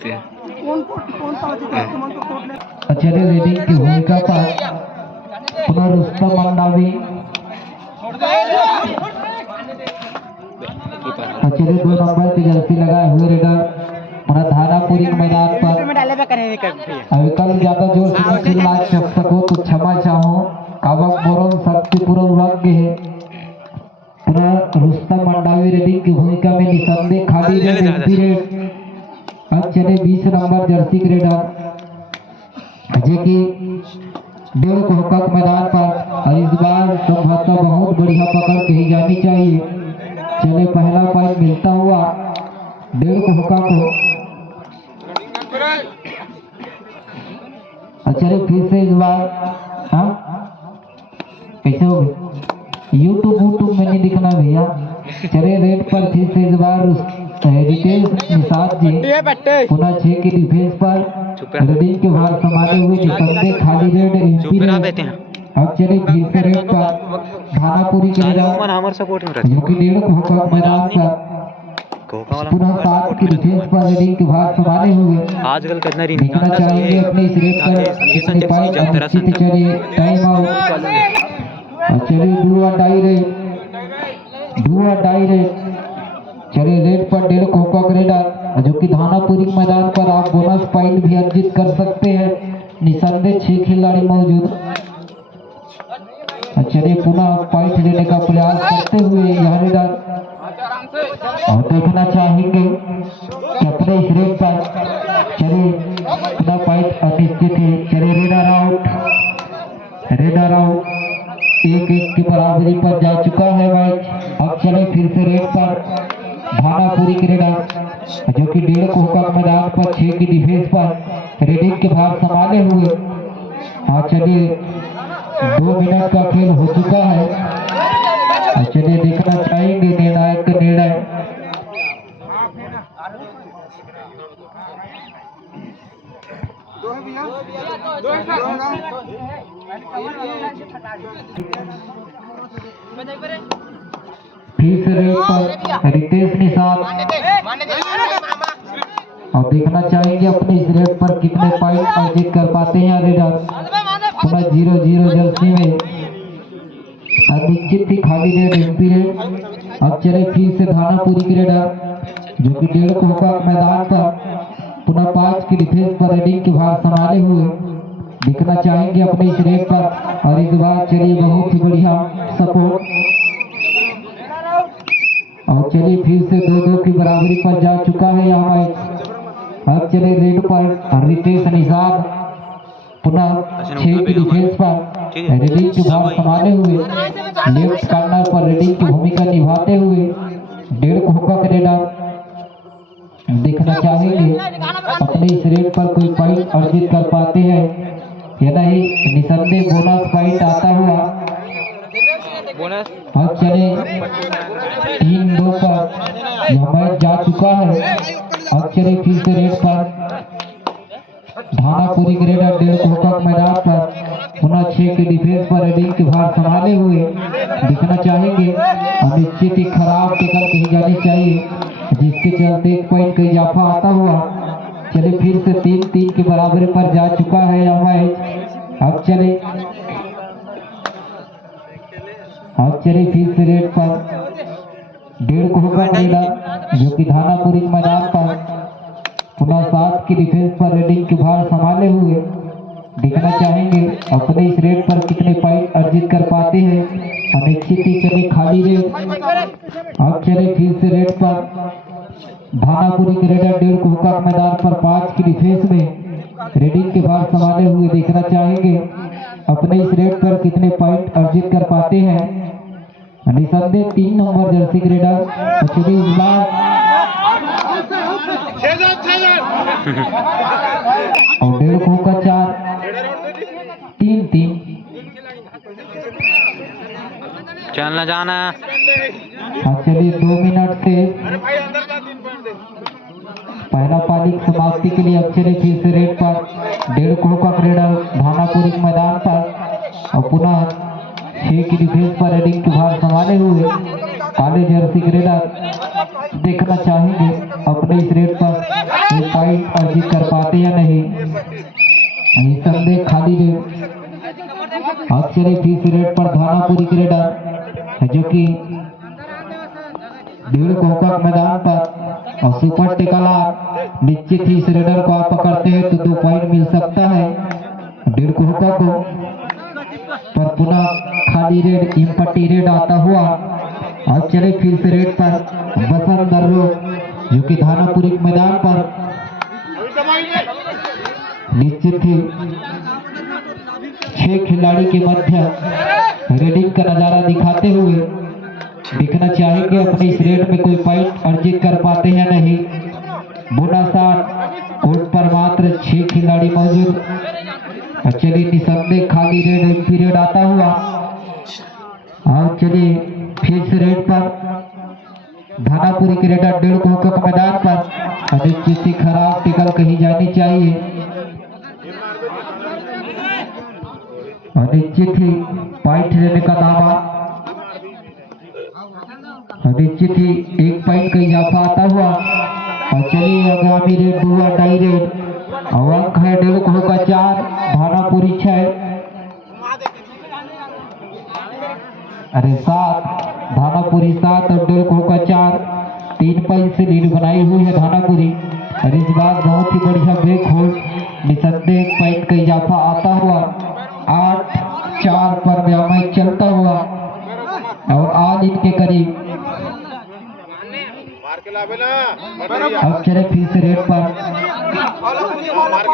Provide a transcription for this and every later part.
सकते हैं। चले रेडिंग की भूमिका पर पुनः रुस्तम मंडावी चले 2 नंबर की जर्सी लगाए हुए रेडर पुनः धारापुरी मैदान पर। अविकल ज्यादा जोर से चिल्ला सको तो क्षमा चाहो, कावक बोरम शक्तिपुरम भाग्य है। पुनः रुस्तम मंडावी रेडिंग की भूमिका में निसंदेह खाली रेड। अब चले 20 नंबर जर्सी रेडर जे की 1.5 कोहका मैदान पर, और इस बार संभवतः बहुत बढ़िया पकड़ कही जानी चाहिए। चले पहला पॉइंट मिलता हुआ 1.5 कोहका को। चले फिर से इस बार कैसे हो गए यूट्यूब में नहीं दिखना भैया। चले रेड पर फिर से इस बार रितेश निषाद जी पुनः 6 की डिफेंस पर रेडिंग के भार संभाले हुए निसंदेह खाली रेड एमपी। अब चले फिर से रेड पर धानापुरी के जो कि 1.5 कोहका मैदान पर पुनः 7 की डिफेंस पर रेडिंग के भार संभाले हुए आजकल कितना दिखना चाहिए अपने इस रेड पर कितने पॉइंट निश्चित। चलिए टाइम आउट। चलिए डुआ डाई रेड चले रेड पर 1.5 कोहका रेडर जो कि धानापुरी मैदान पर आप बोनस पॉइंट भी अर्जित कर सकते हैं। निसंदेह 6 खिलाड़ी मौजूद। चलिए पुनः पॉइंट लेने का प्रयास करते हुए यह रेडर और देखना चाहेंगे कि अपने इस रेड पर चलिए पुनः पॉइंट अनिश्चित है। चलिए रेडर आउट 1-1 की बराबरी पर जा चुका है मैच। अब चले फिर से रेड पर धानापुरी के रेडर जो कि 1.5 कोहका मैदान पर 6 की डिफेंस पर रेडिंग के भार संभाले हुए। हाँ चलिए 2 मिनट का खेल हो चुका है। चलिए देखना चाहेंगे निर्णायक निर्णय। फिर से रेड पर रितेश निषाद और देखना चाहेंगे अपने इस रेड पर कितने पॉइंट अर्जित कर पाते हैं रेडर। पुनः 0-0 जर्सी में अनिश्चित ही खाली रेड एमपी रेड। अब चले फिर से धानापुरी की रेडर जो कि 1.5 कोहका मैदान पर पुनः 5 की डिफेंस पर रेडिंग के भार संभाले हुए दिखना चाहेंगे अपने इस रेड पर। और इस बार चलिए बहुत ही बढ़िया सपोर्ट। और चलिए फिर से 2-2 की बराबरी पर जा चुका है यह मैच। अब चले रेड पर रितेश निषाद पुनः 6 की डिफेंस पर रेडिंग के भार संभाले हुए लेफ्ट कॉर्नर पर रेडिंग की भूमिका निभाते हुए 1.5 कोहका रेडर देखना चाहेंगे अपने इस रेड पर कोई पॉइंट अर्जित कर पाते हैं या नहीं। निसंदेह बोनस पॉइंट आता हुआ। अब चले 3-2 पर यह मैच जा चुका है। अब चले फिर से रेड पर धानापुरी के रेडर 1.5 कोहका मैदान पर पुनः 6 की डिफेंस पर रेडिंग के भार संभाले हुए दिखना चाहेंगे। अनिश्चित ही खराब टिकट कही जानी चाहिए जिसके चलते 1 पॉइंट का इजाफा आता हुआ। चले फिर से 3-3 की बराबरी पर जा चुका है यह मैच। अब चले फिर से रेड पर 1.5 कोहका रेडर जो कि धानापुरी मैदान पर पुनः 7 की डिफेंस पर रेडिंग के भार संभाले हुए देखना चाहेंगे अपने इस रेड पर कितने पॉइंट अर्जित कर पाते हैं। अनिश्चित ही चले खाली रेड। अब चले फिर से रेड पर धानापुरी के रेडर 1.5 कोहका मैदान पर 5 की डिफेंस में रेडिंग के भार संभाले हुए देखना चाहेंगे अपने इस रेड पर कितने पॉइंट अर्जित कर पाते हैं। निसंदेह 3 नंबर जर्सी रेडर और 1.5 कोहका 4 3-3 चलना जाना। चलिए 2 मिनट से पहला पारी की समाप्ति के लिए अब चले फिर से रेड पर 1.5 कोहका रेडर धानापुरी मैदान पर और पुनः 6 की डिफेंस पर रेडिंग के भार संभाले हुए काले जर्सी रेडर देखना चाहेंगे अपने इस रेट पर एक पॉइंट अर्जित कर पाते या नहीं। संदेह खाली रेट अब चले फिर रेट पर धानापुरी क्रीडा जो कि 1.5 कोकक मैदान पर और सुपर टिकला निश्चित ही इस रेडर को आप पकड़ते हैं तो 2 पॉइंट मिल सकता है 1.5 कोकक को। पर पुनः खाली रेड इम्पट्टी रेड आता हुआ और चले फिर से रेड पर बसंत दर्रो जो कि धानापुरी मैदान पर निश्चित ही 6 खिलाड़ी के मध्य रेडिंग का नजारा दिखाते हुए दिखना चाहेंगे अपने इस रेड में कोई पॉइंट अर्जित कर पाते हैं नहीं। बोना 60 कोर्ट पर मात्र 6 खिलाड़ी मौजूद। चलिए निसंदेह खाली रेड पीरियड आता हुआ और चलिए फिर से रेड पर धानापुरी क्रीडा 1.5 कोकक मैदान पर अनिश्चित ही खराब टिकल कही जानी चाहिए। अनिश्चित ही पॉइंट लेने का दावा अनिश्चित ही 1 पॉइंट का इजाफा आता हुआ और चलिए आगामी रेड 2 टाई रेड अंक है 1.5 कोकक 4 धानापुरी 6 अरे 7 धानापुरी 7 और 1.5 कोकक 4 3 पॉइंट से लीड बनाई हुई है धानापुरी। और इस बार बहुत ही बढ़िया ब्रेक होल्ड निसंदेह 1 पॉइंट का इजाफा आता हुआ 8-4 पर मैच चलता हुआ और ऑल इन के करीब। अब चले फिर से रेड पर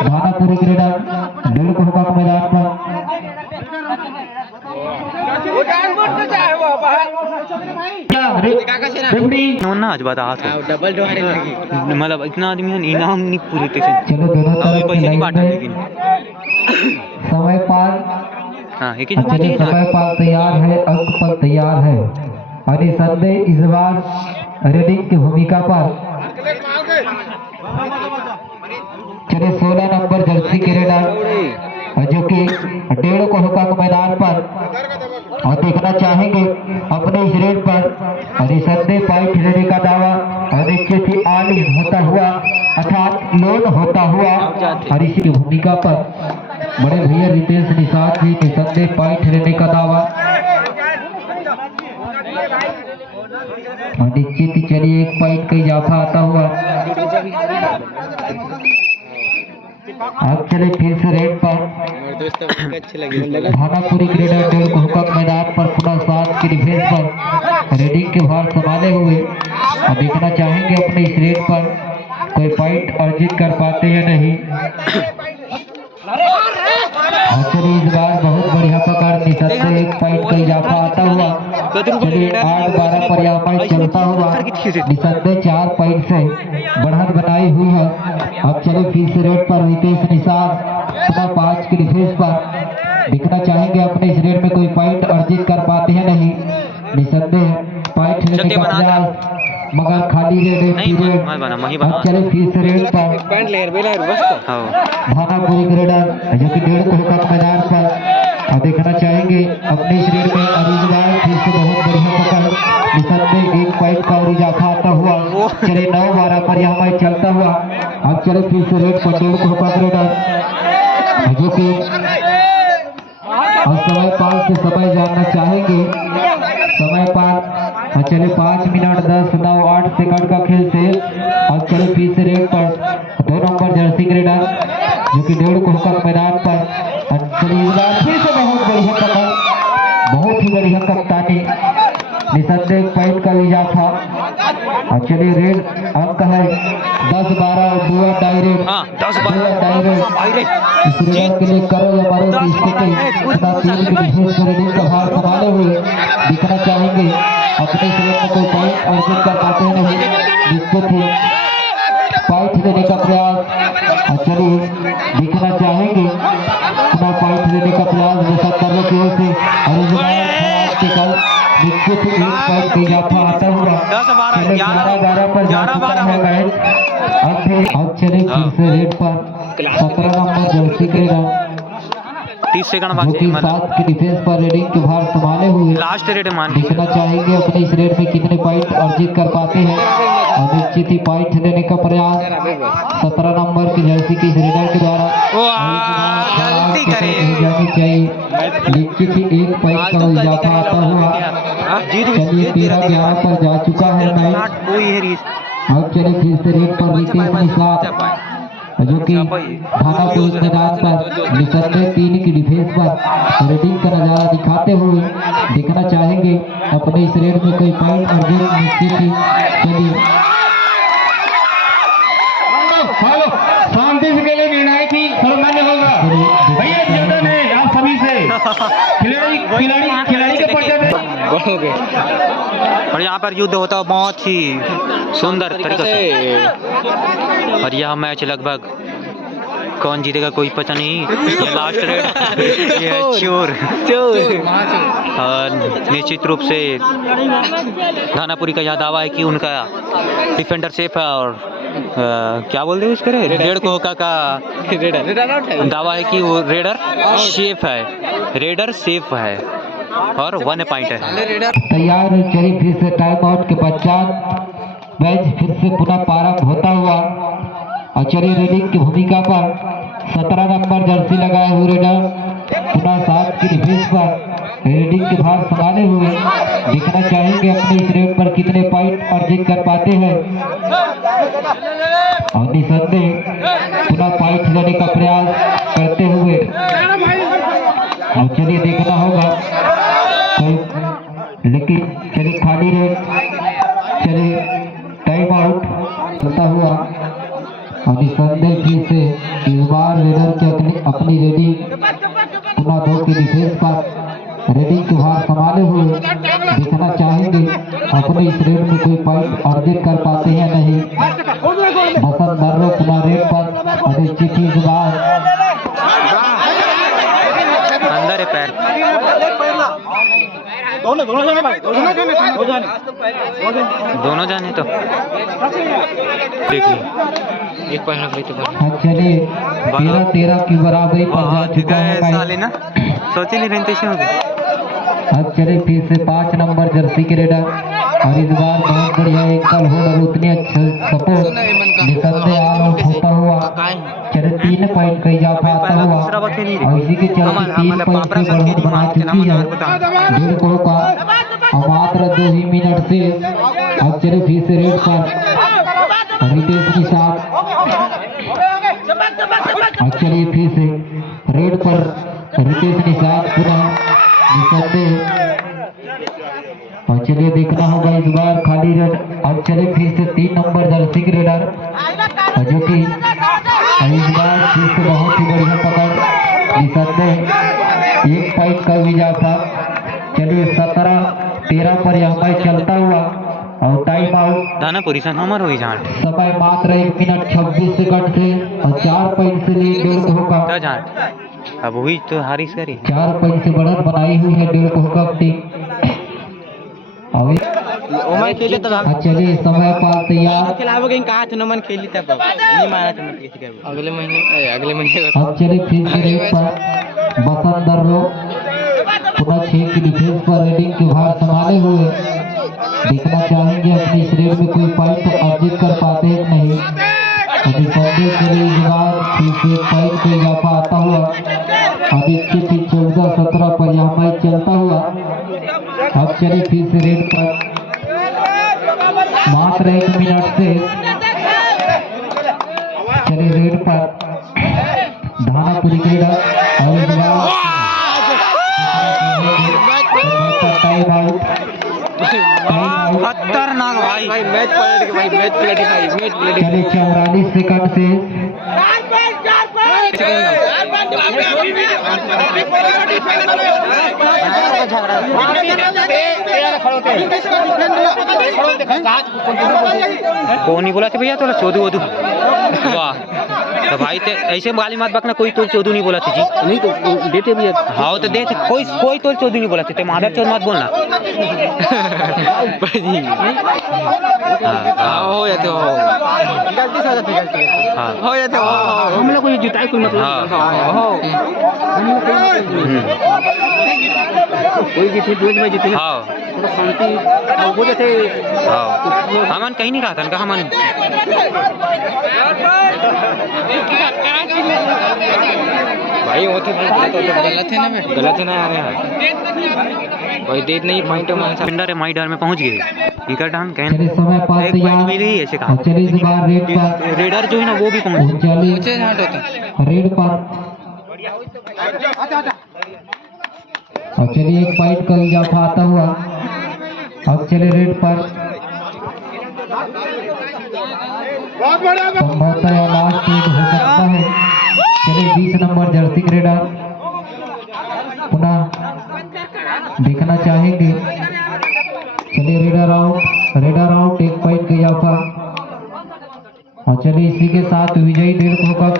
धानापुरी क्रीडा 1.5 कोकक मैदान पर ना आज बात हाथ डबल मतलब इतना आदमी है इनाम नहीं पूरी चलो दोनों तरफ पैसे नहीं बांटा लेकिन समय पाल हाँ एक ही समय पाल तैयार है अंक पल तैयार है और निसंदेह इस बार रेडिंग की भूमिका पर चले 16 नंबर जर्सी क्रीडा जो कि 1.5 कोकक मैदान पर और देखना चाहेंगे अपने इस रेड पर और निसंदेह पॉइंट लेने का दावा और निश्चित ही ऑल इन होता हुआ अर्थात लोड होता हुआ और इसी की भूमिका पर बड़े भैया रितेश निषाद जी निसंदेह पॉइंट लेने का दावा और निश्चित ही चलिए 1 पॉइंट का इजाफा आता हुआ। अब चले फिर से रेड पर धानापुरी क्रीडा 1.5 कोकक मैदान पर पुनः 7 की डिफेंस पर रेडिंग के भार संभाले हुए अब देखना चाहेंगे अपने इस रेड पर कोई पॉइंट अर्जित कर पाते हैं नहीं। चलिए इस बार बहुत बढ़िया पकड़ निसंदेह 1 पॉइंट का इजाफा आता हुआ चलिए 8-12 पर यह मैच चलता हुआ निसंदेह 4 पॉइंट से बढ़त बनाई हुई है। अब चले फिर से रेड पर रितेश निषाद पुनः 5 की डिफेंस पर दिखना चाहेंगे अपने इस रेड में कोई पॉइंट अर्जित कर पाते हैं नहीं। निसंदेह पॉइंट लेने का प्रयास मगर खाली रेड अब चले फिर से रेड पर धानापुरी क्रीडा जो कि 1.5 कोकक मैदान पर और देखना चाहेंगे अपने इस रेड में अरिजवाल फिर से बहुत बढ़िया पकड़ निसंदेह 1 पॉइंट का और इजाफा आता हुआ चले 9-12 पर यह मैच चलता हुआ। अब चले फिर से रेड पर 1.5 कोकक क्रीडा जो कि और समय पाल से समय जानना चाहेंगे समय पाल चले 5 मिनट 10 9 8 सेकंड का खेल से और चले फिर से रेड पर 2 नंबर जर्सी क्रीडा जो कि 1.5 कोकक मैदान पर चलिए इस बार फिर से बहुत बढ़िया पकड़ बहुत ही बढ़िया कप्तानी निसंदेह पॉइंट का इजाफा और चलिए रेड अंक है 10-12 2 टाई रेड 10-12 टाई रेड इस रेड के लिए करो या मारो की स्थिति तथा टीम की विशेष रेडिंग का भार संभाले हुए दिखना चाहेंगे अपने इस रेड में कोई पॉइंट अर्जित कर पाते नहीं निश्चित ही पॉइंट लेने का प्रयास और चलिए दिखना चाहेंगे अपना पॉइंट लेने का प्रयास जैसा करने की ओर से और निश्चित ही 1 पॉइंट का इजाफा आता हुआ 11-12 पर जा चुका है मैच। अब चले फिर से रेड पर 17 नंबर जर्सी क्रीडा 30 सेकंड जो बाकी कि मतलब 7 की डिफेंस पर रेडिंग के भार संभाले हुए लास्ट रेड मान के देखना चाहेंगे अपने इस रेड में कितने पॉइंट अर्जित कर पाते हैं और निश्चित ही पॉइंट लेने का प्रयास 17 नंबर की जर्सी की इस रेडर के द्वारा गलती करे जानी चाहिए। निश्चित ही 1 पॉइंट का इजाफा आता हुआ चलिए 13-11 पर जा चुका है मैच। कोई है रीस अब चलिए फिर से रेड पर रितेश निषाद जो कि थानापुर मैदान पर निसंदेह 3 की डिफेंस पर रेडिंग का नजारा दिखाते हुए देखना चाहेंगे अपने इस रेड में कोई पॉइंट और गेम निश्चित ही। चलिए हेलो शांति से खेले निर्णायक ही सर्वमान्य होगा भैया निवेदन है आप सभी से खिलाड़ी के पर्चे में और यहाँ पर युद्ध होता है बहुत ही सुंदर तरीके से और यह मैच लगभग कौन जीतेगा कोई पता नहीं। ये लास्ट रेड ये है चोर और निश्चित रूप से धानापुरी का यह दावा है कि उनका डिफेंडर सेफ है और क्या बोलते हैं उसके रेड कोहका का दावा है कि वो रेडर सेफ है और 1 पॉइंट है। तैयार चलिए फिर से टाइम आउट के पश्चात मैच फिर से पुनः प्रारंभ होता हुआ और चलिए रेडिंग की भूमिका पर 17 नंबर जर्सी लगाए हुए रेडर पुनः 7 की डिफेंस पर रेडिंग के भार संभाले हुए देखना चाहेंगे अपने इस रेड पर कितने पॉइंट अर्जित कर पाते हैं और निसंदेह पुनः पॉइंट लेने का प्रयास करते हुए और चलिए देखना होगा लेकिन चलिए खाली रेड चलिए टाइम आउट होता हुआ और निसंदेह फिर से इस बार रेडर के अपनी रेडिंग पुनः 2 की डिफेंस पर रेडिंग के भार संभाले हुए देखना चाहेंगे अपने इस रेड में कोई पॉइंट अर्जित कर पाते हैं नहीं। बसंत दर्रो पुनः रेड पर और निश्चित ही इस बार अंदर है पैर दोनों जाने तो देख ली एक पॉइंट चलिए 13-13 की बराबरी पर जा चुका है साले ना सोचे नहीं रहते हो गए। अब चले फिर से 5 नंबर जर्सी के रेडर और इस बार बहुत बढ़िया एकल होल्ड और उतनी अच्छा सपोर्ट निसंदेह ऑल आउट होता हुआ चले 3 पॉइंट का इजाफा आता हुआ और इसी के चलते 3 पॉइंट से बढ़त बना चुकी है 1.5 का और मात्र 2 ही मिनट से। अब चले फिर से रेड पर रितेश निषाद और चलिए फिर से रेड पर रितेश निषाद पुनः निसंदेह और चलिए देखना होगा इस बार खाली रेड। अब चलिए फिर से 3 नंबर जर्सी के रेडर जो कि इस बार फिर से बहुत ही बढ़िया पकड़ निसंदेह 1 पॉइंट का इजाफा। चलिए 17-13 पर यह मैच चलता हुआ और टाइम आउट धानापुरी सन हमार हुई जान समय मात्र 1 मिनट 26 सेकंड से और 4 पॉइंट से लिए 1.5 होगा जान अब हुई तो हारिस करी 4 पॉइंट से बढ़त बनाई हुई है 1.5 होगा टीम। चलिए समय पाल तैयार अगले महीने अब चलिए फिर से रेड पर बसंत दर्रो पुनः 6 की डिफेंस पर रेडिंग के भार संभाले हुए देखना चाहेंगे अपनी इस रेड में कोई पॉइंट अर्जित कर पाते हैं नहीं। अभी संदेह के लिए इस बार फिर से पॉइंट का इजाफा आता हुआ और निश्चित ही 14-17 पर यह मैच चलता हुआ। अब चलिए फिर से रेड पर मात्र 1 मिनट से चलिए रेड पर धानापुरी क्रीडा और इस बार टाइम आउट खतरनाक भाई मैच चलिए 44 सेकंड से कौन नहीं बोला था भैया थोड़ा चौधू वधू वाह तो भाई ते ऐसे गाली मत बकना, कोई तोल चौधरी नहीं बोला थी जी। नहीं तो देते भी है। हाँ तो देख, कोई तोल चौधरी नहीं बोला थी, ते माधव चौध मत बोलना। हाँ हो जाते हो गलती से हो जाती है, हाँ हो जाते हो। हम लोग को ये जिताए कोई मतलब हाँ। कोई जीते दो में जीते ना, हाँ थोड़ा शांति हो जाते। हाँ हमन कहीं नहीं कहा था कहा मन भाई वो तो गलत है ना, मैं गलत है ना यार, यहाँ भाई देख नहीं पॉइंट पिंडर माई डर में पहुंच गए। इकर डांग चलिए कहने समय पास एक पॉइंट मिल गई ऐसे कहा। और चलिए इस बार रेड पर रेडर जो है ना वो भी पहुंच चलिए रेड पर और चलिए एक पॉइंट का इजाफा आता हुआ। अब चले रेड पर संभवतः यह लास्ट रेड हो सकता है। चलिए 20 नंबर जर्सी रेडर पुनः देखना चाहेंगे। चलिए रेडर आउट, एक पॉइंट का इजाफा। और चलिए इसी के साथ विजयी 1.5 कप